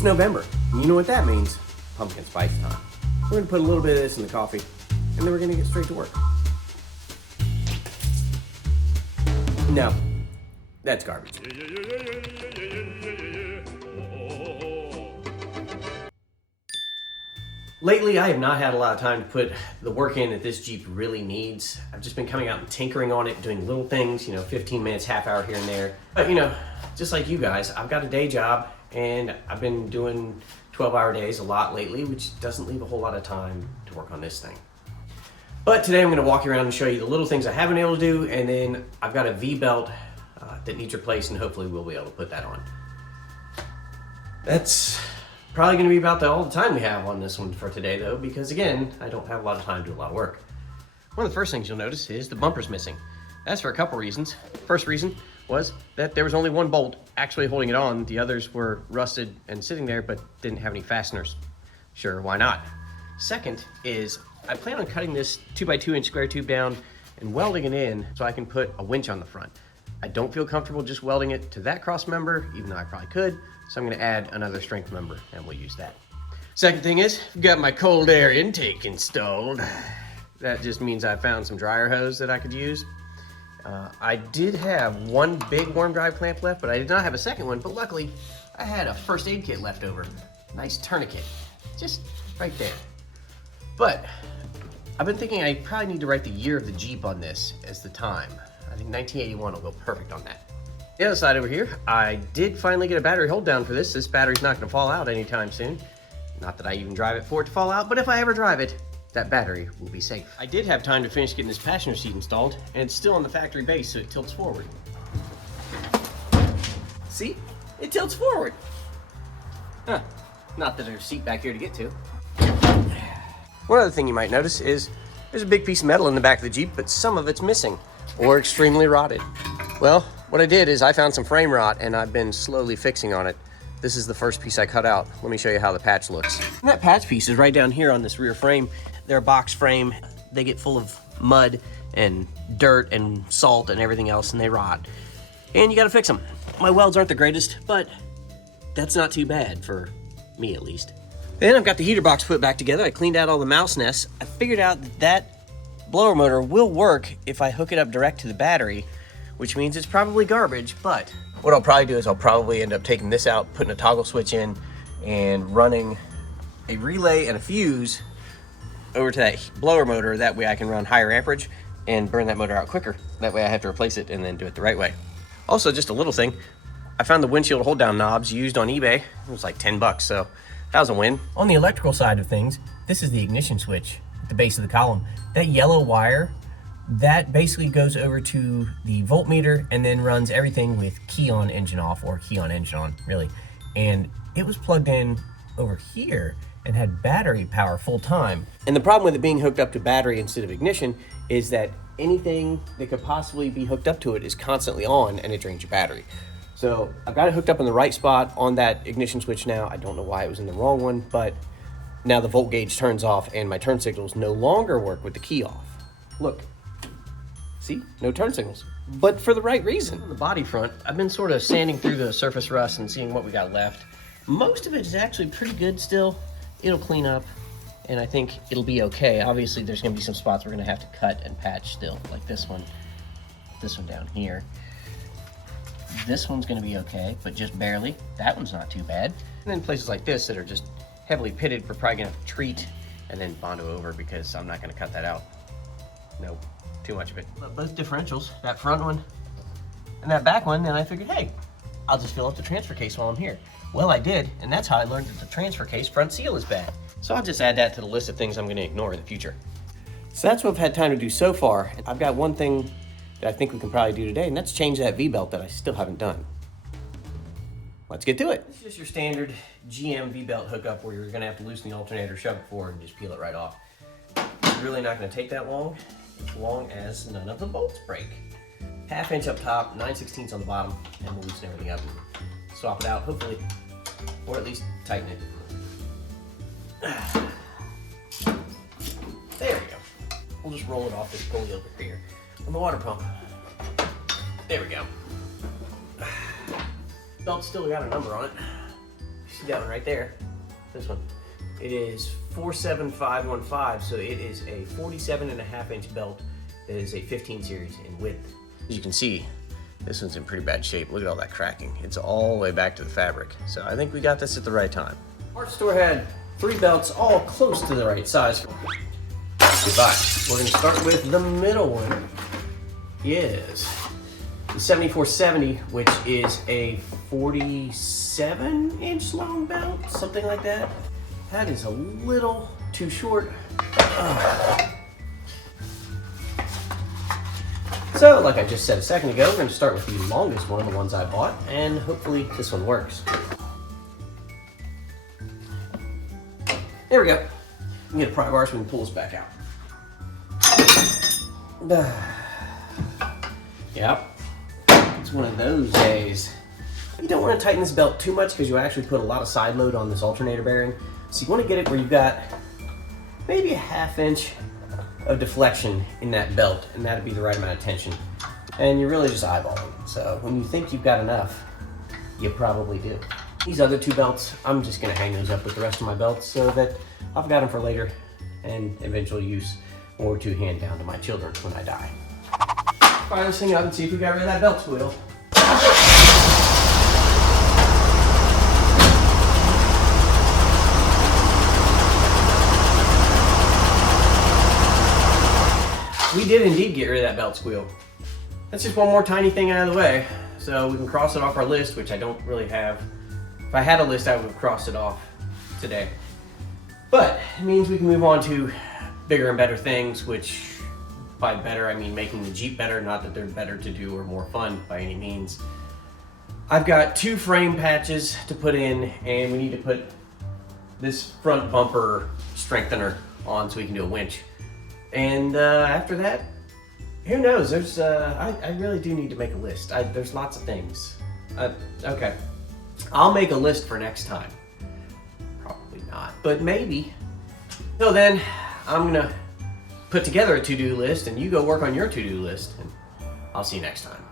It's November. You know what that means? Pumpkin spice time. We're gonna put a little bit of this in the coffee, and then we're gonna get straight to work. No, that's garbage. Lately, I have not had a lot of time to put the work in that this Jeep really needs. I've just been coming out and tinkering on it, doing little things, 15 minutes, half hour here and there. But just like you guys, I've got a day job and I've been doing 12-hour days a lot lately, which doesn't leave a whole lot of time to work on this thing. But today I'm gonna walk you around and show you the little things I haven't been able to do, and then I've got a V-belt that needs replaced, and hopefully we'll be able to put that on. That's probably gonna be about all the time we have on this one for today though, because again, I don't have a lot of time to do a lot of work. One of the first things you'll notice is the bumper's missing. That's for a couple reasons. First reason was that there was only one bolt actually holding it on. The others were rusted and sitting there, but didn't have any fasteners. Sure, why not? Second is I plan on cutting this 2x2 inch square tube down and welding it in so I can put a winch on the front. I don't feel comfortable just welding it to that cross member, even though I probably could. So I'm gonna add another strength member and we'll use that. Second thing is, I've got my cold air intake installed. That just means I found some dryer hose that I could use. I did have one big warm dry clamp left, but I did not have a second one, but luckily I had a first aid kit left over. Nice tourniquet, just right there. But I've been thinking I probably need to write the year of the Jeep on this as the time. I think 1981 will go perfect on that. The other side over here, I did finally get a battery hold down for this. This battery's not gonna fall out anytime soon. Not that I even drive it for it to fall out, but if I ever drive it, that battery will be safe. I did have time to finish getting this passenger seat installed, and it's still on the factory base, so it tilts forward. See? It tilts forward. Huh. Not that there's a seat back here to get to. One other thing you might notice is there's a big piece of metal in the back of the Jeep, but some of it's missing or extremely rotted. Well, what I did is I found some frame rot and I've been slowly fixing on it. This is the first piece I cut out. Let me show you how the patch looks. And that patch piece is right down here on this rear frame. They're a box frame. They get full of mud and dirt and salt and everything else, and they rot. And you gotta fix them. My welds aren't the greatest, but that's not too bad for me at least. Then I've got the heater box put back together. I cleaned out all the mouse nests. I figured out that blower motor will work if I hook it up direct to the battery, which means it's probably garbage, but what I'll probably do is I'll probably end up taking this out, putting a toggle switch in, and running a relay and a fuse over to that blower motor. That way I can run higher amperage and burn that motor out quicker. That way I have to replace it and then do it the right way. Also, just a little thing, I found the windshield hold down knobs used on eBay. It was like 10 bucks, so that was a win. On the electrical side of things, this is the ignition switch at the base of the column. That yellow wire, that basically goes over to the voltmeter and then runs everything with key on, engine off, or key on, engine on, really. And it was plugged in over here and had battery power full time. And the problem with it being hooked up to battery instead of ignition is that anything that could possibly be hooked up to it is constantly on and it drains your battery. So I've got it hooked up in the right spot on that ignition switch now. I don't know why it was in the wrong one, but now the volt gauge turns off and my turn signals no longer work with the key off. Look. See, no turn signals, but for the right reason. On the body front, I've been sort of sanding through the surface rust and seeing what we got left. Most of it is actually pretty good still. It'll clean up, and I think it'll be okay. Obviously, there's gonna be some spots we're gonna have to cut and patch still, like this one down here. This one's gonna be okay, but just barely. That one's not too bad. And then places like this that are just heavily pitted, we're probably gonna have to treat and then Bondo over because I'm not gonna cut that out. Nope. Too much of it. But both differentials, that front one and that back one, and I figured, hey, I'll just fill up the transfer case while I'm here. Well, I did, and that's how I learned that the transfer case front seal is bad. So I'll just add that to the list of things I'm gonna ignore in the future. So that's what I've had time to do so far. I've got one thing that I think we can probably do today, and that's change that V-belt that I still haven't done. Let's get to it. It's just your standard GM V-belt hookup where you're gonna have to loosen the alternator, shove it forward, and just peel it right off. It's really not gonna take that long as none of the bolts break. 1/2 inch up top, 9/16 on the bottom, and we'll loosen everything up and swap it out, hopefully, or at least tighten it. There we go. We'll just roll it off this pulley over here on the water pump. There we go. Belt's still got a number on it. See that one right there? This one. It is 47515, so it is a 47.5-inch belt. It is a 15 series in width. As you can see, this one's in pretty bad shape. Look at all that cracking. It's all the way back to the fabric. So I think we got this at the right time. Our store had 3 belts, all close to the right size. Goodbye. We're gonna start with the middle one. Is the 7470, which is a 47-inch long belt, something like that. That is a little too short. So, like I just said a second ago, we're going to start with the longest one of the ones I bought, and hopefully this one works. There we go. We can get a pry bar so we can pull this back out. Yep. It's one of those days. You don't want to tighten this belt too much because you'll actually put a lot of side load on this alternator bearing. So you want to get it where you've got maybe a 1/2 inch of deflection in that belt, and that'd be the right amount of tension. And you're really just eyeballing. So when you think you've got enough, you probably do. These other 2 belts, I'm just gonna hang those up with the rest of my belts so that I've got them for later and eventual use, or to hand down to my children when I die. Fire this thing up and see if we got rid of that belt squeal. We did indeed get rid of that belt squeal. That's just one more tiny thing out of the way, so we can cross it off our list, which I don't really have. If I had a list, I would have crossed it off today. But it means we can move on to bigger and better things, which by better, I mean making the Jeep better, not that they're better to do or more fun by any means. I've got 2 frame patches to put in, and we need to put this front bumper strengthener on so we can do a winch. And after that, who knows? There's I really do need to make a list. There's lots of things. Okay, I'll make a list for next time. Probably not, but maybe. So then, I'm gonna put together a to-do list, and you go work on your to-do list, and I'll see you next time.